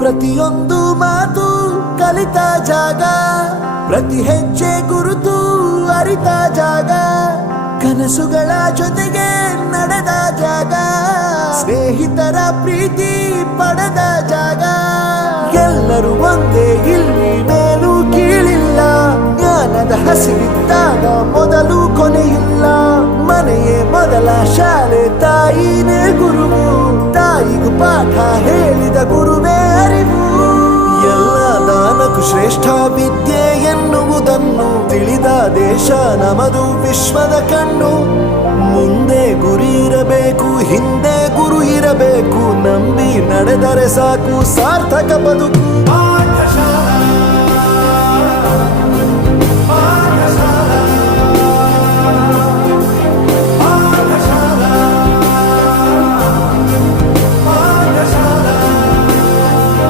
ಪ್ರತಿಯೊಂದು ಮಾತು ಕಲಿತ ಜಾಗ, ಪ್ರತಿ ಹೆಜ್ಜೆ ಗುರುತು ಅರಿತ ಜಾಗ, ಕನಸುಗಳ ಜೊತೆಗೆ ನಡೆದ ಜಾಗ, ಸ್ನೇಹಿತರ ಪ್ರೀತಿ ಪಡೆದ ಜಾಗ. ಎಲ್ಲರೂ ಒಂದೇ, ಇಲ್ಲಿ ಮೇಲೂ ಕೀಳಿಲ್ಲ, ಜ್ಞಾನದ ಹಸಿವಿದ್ದಾಗ ಮೊದಲು ಕೊನೆಯಿಲ್ಲ. ಮನೆಯೇ ಮೊದಲ ಶಾಲೆ, ತಾಯಿನೇ ಗುರುವು, ತಾಯಿಗೂ ಪಾಠ ಹೇಳಿದ ಗುರುವೇ ಅರಿವು. ಎಲ್ಲ ದಾನಕ್ಕೂ ಶ್ರೇಷ್ಠ ವಿದ್ಯೆ ಎನ್ನುವುದನ್ನು ತಿಳಿದ ದೇಶ ನಮದು, ವಿಶ್ವದ ಕಣ್ಣು. ಮುಂದೆ ಗುರಿ ಇರಬೇಕು, ಹಿಂದೆ ಗುರು ಇರಬೇಕು, ನಂಬಿ ನಡೆದರೆ ಸಾಕು ಸಾರ್ಥಕ ಬದುಕು.